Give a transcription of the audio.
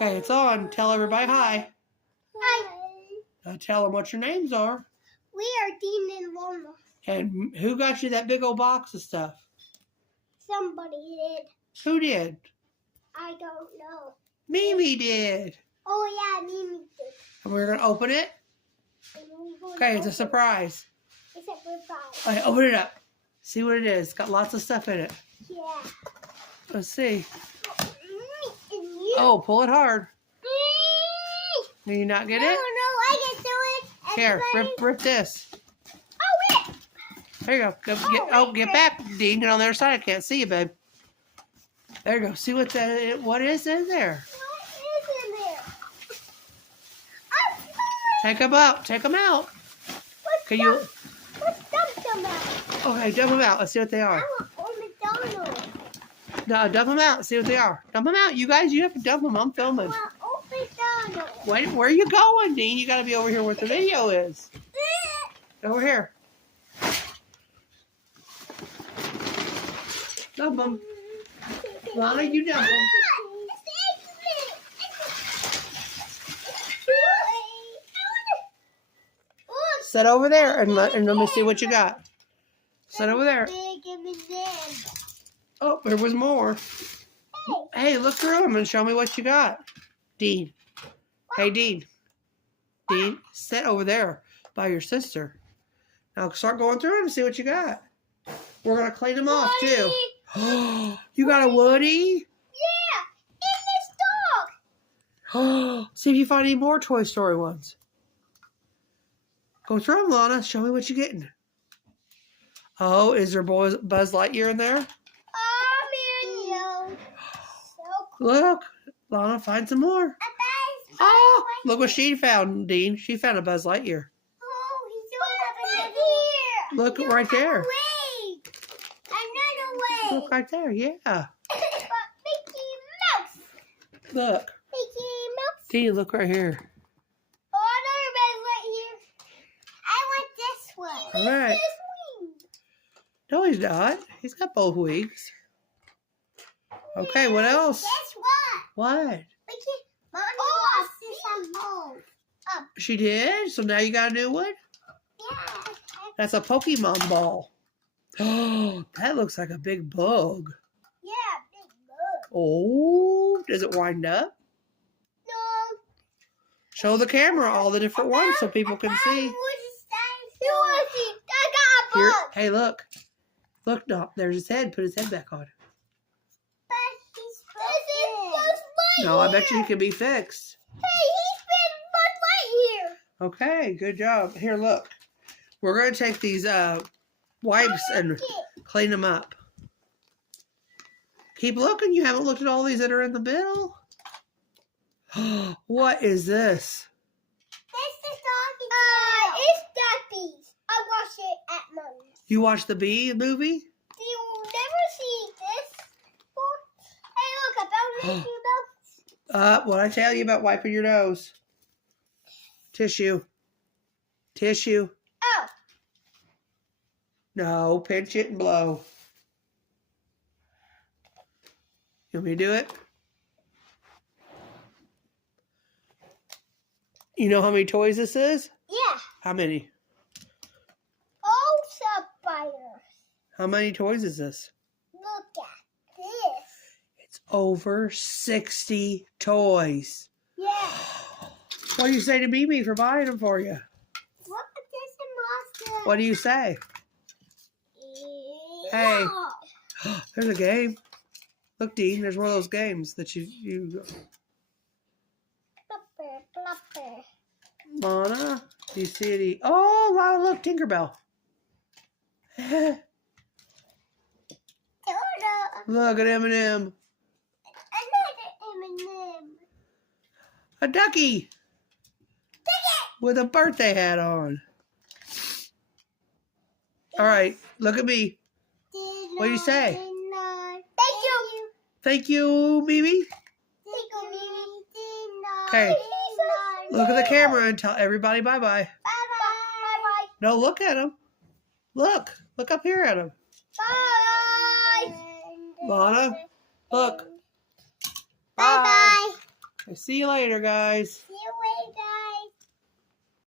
Okay, it's on. Tell everybody hi. Hi. Tell them what your names are. We are Dean and Lona. And who got you that big old box of stuff? Somebody did. Who did? I don't know. Mimi did. Oh yeah, Mimi did. And we're going to open it? Okay, it's a surprise. It's a surprise. All right, open it up. See what it is. It's got lots of stuff in it. Yeah. Let's see. And you. Oh, pull it hard. Can you not get No, it? I can do it. Here, Everybody- rip this. Oh, it. There you go. Get back, Dean. Get on the other side. I can't see you, babe. There you go. See what is in there. What is in there? Take them out. Take them out. Can you? Let's dump them out. Okay, dump them out. Let's see what they are. I want Old McDonald's. No, dump them out. See what they are. Dump them out. You guys, you have to dump them. I'm I filming. want Old McDonald's. Wait, where are you going, Dean? You got to be over here where the video is. Over here. Dump them. Lana, you dump them. Sit over there and let me see what you got. Sit over there. Oh, there was more. Hey, look through them and show me what you got. Dean. Hey, Dean. Dean, sit over there by your sister. Now start going through them and see what you got. We're going to clean them off, too. You got a Woody? Yeah, and this dog. See if you find any more Toy Story ones. Go through them, Lana. Show me what you're getting. Oh, is there Buzz Lightyear in there? No. So cool. Look, Lana, find some more. Oh, look what she found, Dean. She found a Buzz Lightyear. Oh, he's right here. Look right there. Another way. Look right there, yeah. Mickey Mouse. Look. Mickey Mouse. Dean, look right here. Oh, another Buzz Lightyear. I want this one. All right. No, he's not. He's got both wings. Okay, what else? Guess what? What? Mommy lost this hole. She did? So now you got a new one? Yeah. That's a Pokemon ball. Oh, that looks like a big bug. Yeah, big bug. Oh, does it wind up? No. Show the camera all the different ones so people can see. You want to see? I got a Here, bug. hey, look. Look, no, there's his head. Put his head back on. No, I bet you he can be fixed. Hey, he's been Buzz Lightyear. Okay, good job. Here, look. We're going to take these wipes and clean them up. Keep looking. You haven't looked at all these that are in the middle. What is this? It's Duckies. I watched it at Mommy's. You watched the Bee movie? Do you never see this before? Hey, look, I found Mickey Mouse. What I tell you about wiping your nose? Tissue. Tissue. Oh. No, pinch it and blow. You want me to do it? You know how many toys this is? Yeah. How many? Oh, spiders. How many toys is this? Look at this. It's over 60 toys. Yeah. What do you say to Mimi for buying them for you? Look at this and monster. What do you say? Hey. There's a game. Look, Dean, there's one of those games that you Plopper, plopper. Lana, do you see any? Oh, Lana, look, Tinkerbell. Dodo. Look at Eminem. Another M&M. A ducky with a birthday hat on. All right, look at me. What do you say? Thank you. Thank you, Mimi. Thank you, Mimi. Okay. Look at the camera and tell everybody bye-bye. Bye-bye. Bye-bye. No, look at him. Look. Look up here at him. Bye. Lana, look. Bye-bye. See you later, guys. See you